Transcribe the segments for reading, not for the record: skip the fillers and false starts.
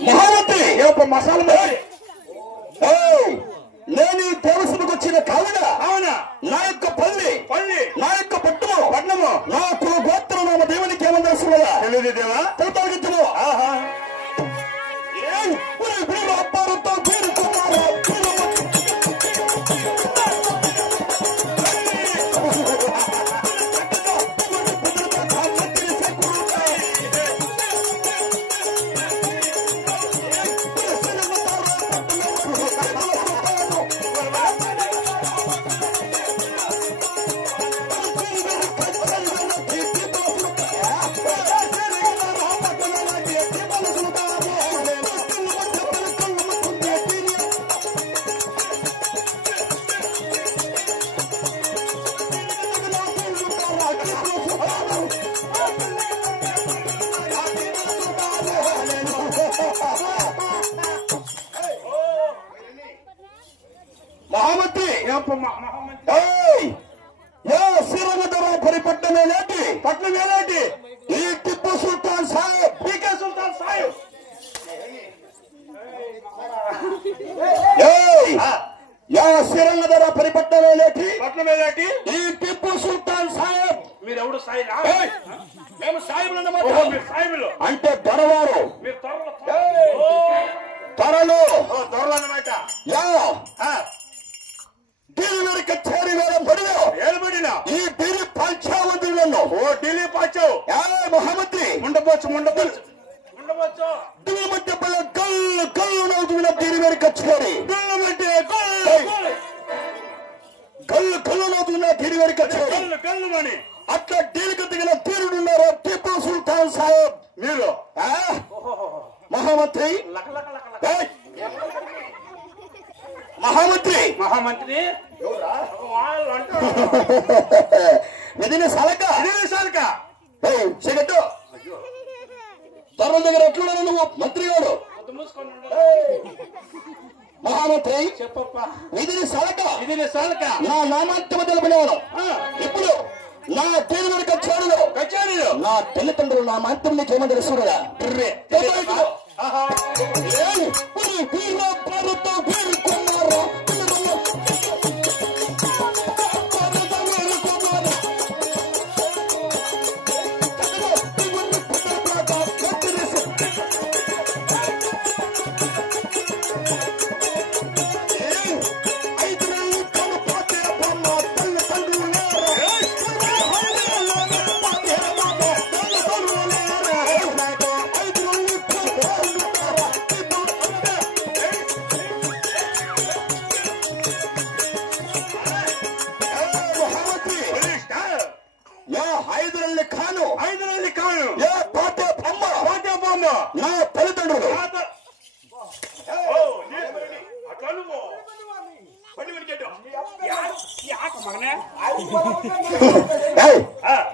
మహామంత్రి మసాలా నేను దేవసభకు వచ్చిన కావున నా యొక్క పల్లి నా యొక్క పట్టణము నా కుల గోత్రం నా దేవునికి ఏమన్నా వస్తుందా తెలియదు దేవా తొలగించము అప్పారుతో పేరుకున్నారు పట్టణమేలేటి ఈ టిప్పు సుల్తాన్ సాహెబ్ పీకే సుల్తాన్ సాహెబ్ శ్రీరంగధర పరిపట్టణమేలేటి పట్టణమేలేటి ఈ టిప్పు సుల్తాన్ సాహెబ్ మీరెవడు సాయిలా మేము సాయిబులు సాయిబులు అంటే దొరవారు త్వరలో దొరలన్నమాట ఢిల్లీ కచేరీ వేల పడిన ఈ ఢిల్లీ పంచావతులను ఢిల్లీ పంచావు మహామంత్రి ఉండవచ్చు ఢిల్లీ మధ్య కళ్ళు కళ్ళు నవ్వుతున్న ఢిల్లీ వేరు కచేరీ కళ్ళు కళ్ళు నవ్వుతున్న ఢిల్లీ వేరు కచేరీ అట్లా ఢిల్లీకి దిగిన తీరుడున్నారు టిప్పు సుల్తాన్ సాహెబ్ మీరు మహామంత్రి విధిని సలక సిగట్టు త్వరల దగ్గర ఎట్లున్నాను నువ్వు మంత్రి గారు మహామంత్రి చెప్పప్ప విధిని సలక నా నామాంతమ తెలిపినవాడు ఇప్పుడు నా దేవుడి కచేరీలో నా తల్లిదండ్రులు నా మాంతం నీకు ఏమని తెలుసుకురా నా తల్లిదండ్రులు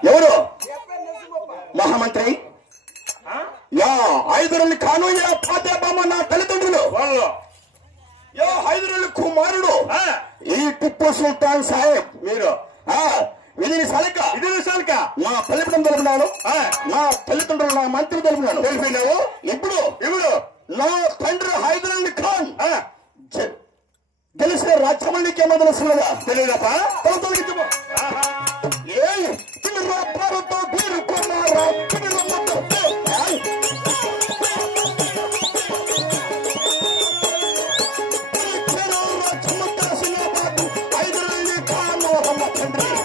ఎవరు మహామంత్రి హైదరల్లి ఖాను పాతేబామ్మ నా తల్లిదండ్రులు హైదరల్లి కుమారుడు ఈ టిప్పు సుల్తాన్ సాహెబ్ మీరు విధిని సలక నా తల్లిదండ్రులు తెలుపున్నాను నా తల్లిదండ్రులు నా మంత్రి తెలుపున్నాను తెలిపినావు ఇప్పుడు నా తండ్రి హైదరల్లి ఖాన్ తెలిసిన రాజ్యమల్లికి ఏమో తెలుస్తున్నదా తెలియదప్ప హైదరల్లి ఖాన్ తండ్రి